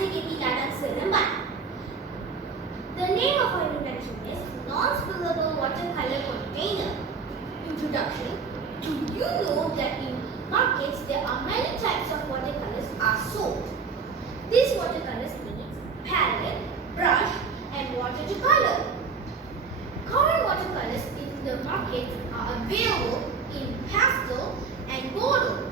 ISIC-WOU24. The name of our invention is Non-Spillable Watercolor Container. Introduction. Do you know that in markets there are many types of watercolors are sold? These watercolors means palette, brush and water to color. Current watercolors in the market are available in pastel and bordeaux.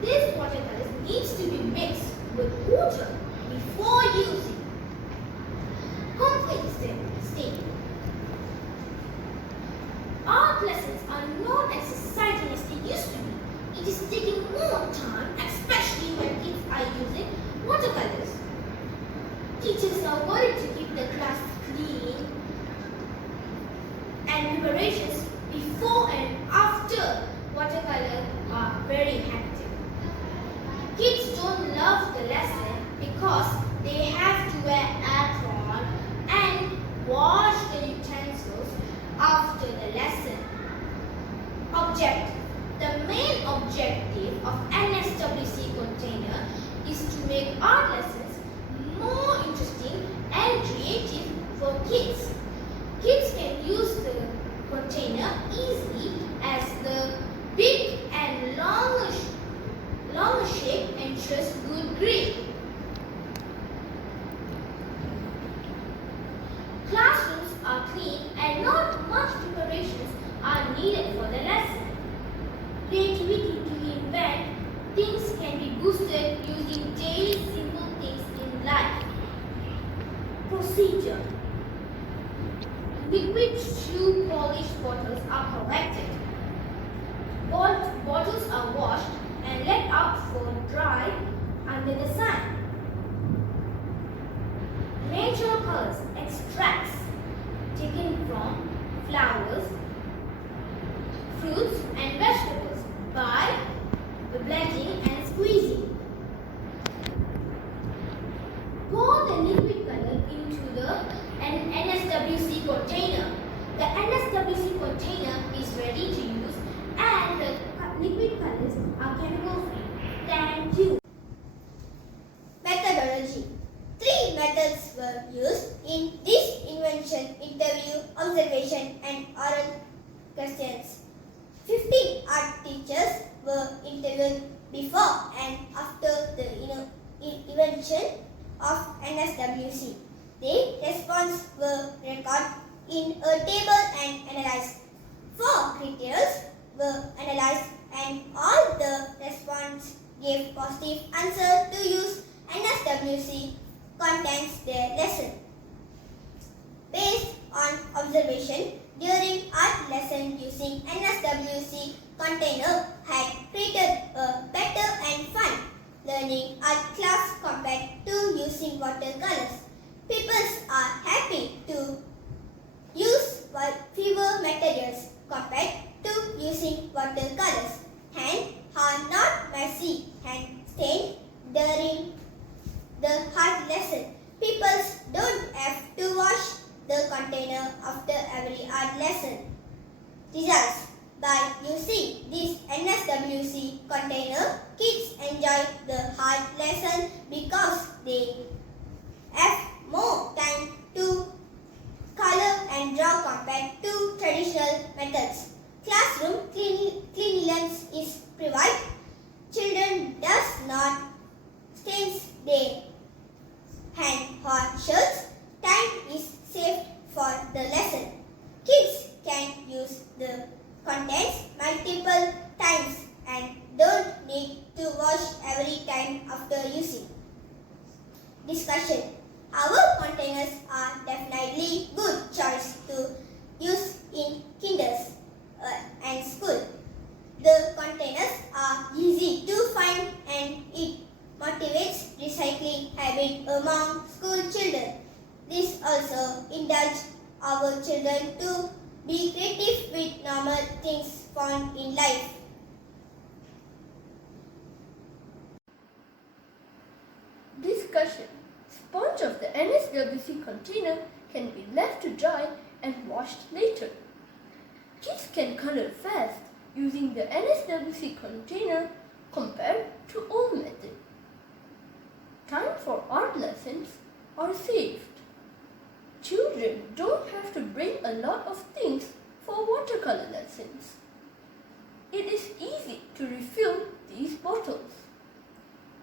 These watercolors needs to be mixed with water before using. Complete statement. Art lessons are not as exciting as they used to be. It is taking more time, especially when kids are using watercolors. Teachers are worried to keep the class clean, and preparations before and after watercolor are very hectic. Kids don't love the lesson because they have to wear apron and wash the utensils after the lesson. Objective. The main objective of NSWC container is to make art lessons more interesting and creative for kids. Kids can use the container easily as the big and longer shape ensures good grip. Classrooms are clean and not much preparations are needed for the lesson. Creativity to invent things can be boosted using daily simple things in life. Procedure. Liquid shoe polish bottles are collected. Bottles are washed and let out for dry under the sun. Natural colors extracts taken from flowers, fruits and vegetables by blending and squeezing. Pour the liquid color into the NSWC container. The NSWC container is ready to use and the liquid colors are chemical free. Thank you. Methodology. 3 methods were used in this invention: interview, observation and oral questions. 15 art teachers were interviewed before and after the invention of NSWC. Their responses were recorded in a table and analyzed. 4 criteria were analyzed and all the responses gave positive answer to use NSWC contents their lesson. Based on observation, during art lesson using NSWC container had created a better and fun learning art class compared to using watercolors. People are happy to use fewer materials compared to using watercolors. Hands are not messy and stained during the art lesson. People don't have to wash the container after every art lesson. Results. By using this NSWC container, kids enjoy the art lesson because they have more time to color and draw compared to traditional methods. Classroom cleanliness is provided. Children does not stain their hand or shirts. Time is saved for the lesson. Kids can use the contents multiple times and don't need to wash every time after using. Discussion. Our containers are definitely good choice to use in kinders and school. The containers are easy to find and it motivates recycling habit among school children. This also indulges our children to be creative with normal things found in life. Discussion. Sponge of the NSWC container can be left to dry and washed later. Kids can color fast using the NSWC container compared to old method. time for art lessons are saved. Children don't have to bring a lot of things for watercolor lessons. It is easy to refill these bottles.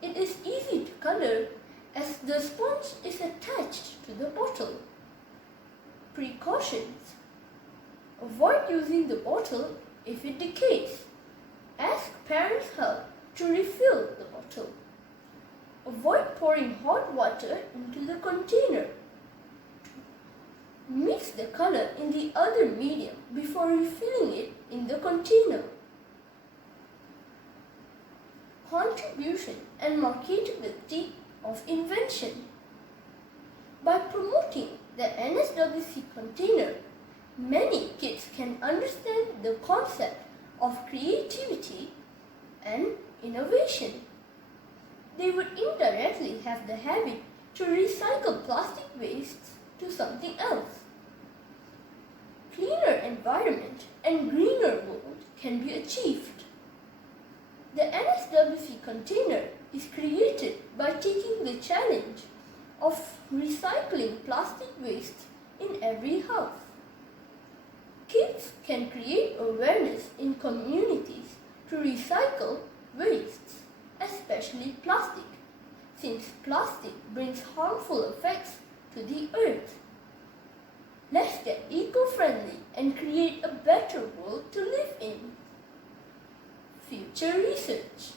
It is easy to color as the sponge is attached to the bottle. Precautions: avoid using the bottle if it decays. Ask parents' help to refill the bottle. Avoid pouring hot water into the container. Mix the color in the other medium before refilling it in the container. Contribution and marketability of invention. By promoting the NSWC container, many kids can understand the concept of creativity and innovation. They would indirectly have the habit to recycle plastic wastes to something else. Cleaner environment and greener world can be achieved. The NSWC container is created by taking the challenge of recycling plastic waste in every house. Kids can create awareness in communities to recycle wastes, especially plastic, since plastic brings harmful effects to the earth. Let's get eco-friendly and create a better world to live in. Future research.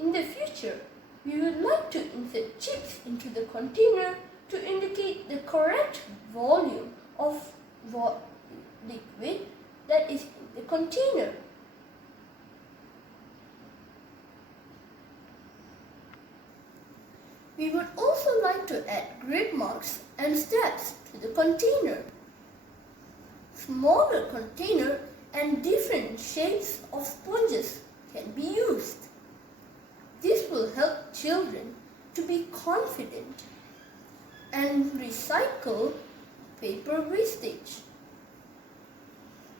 In the future, we would like to insert chips into the container to indicate the correct volume of liquid that is in the container. We would also like to add grid marks and steps to the container. Smaller container and different shapes of sponges can be used. This will help children to be confident and recycle paper wastage.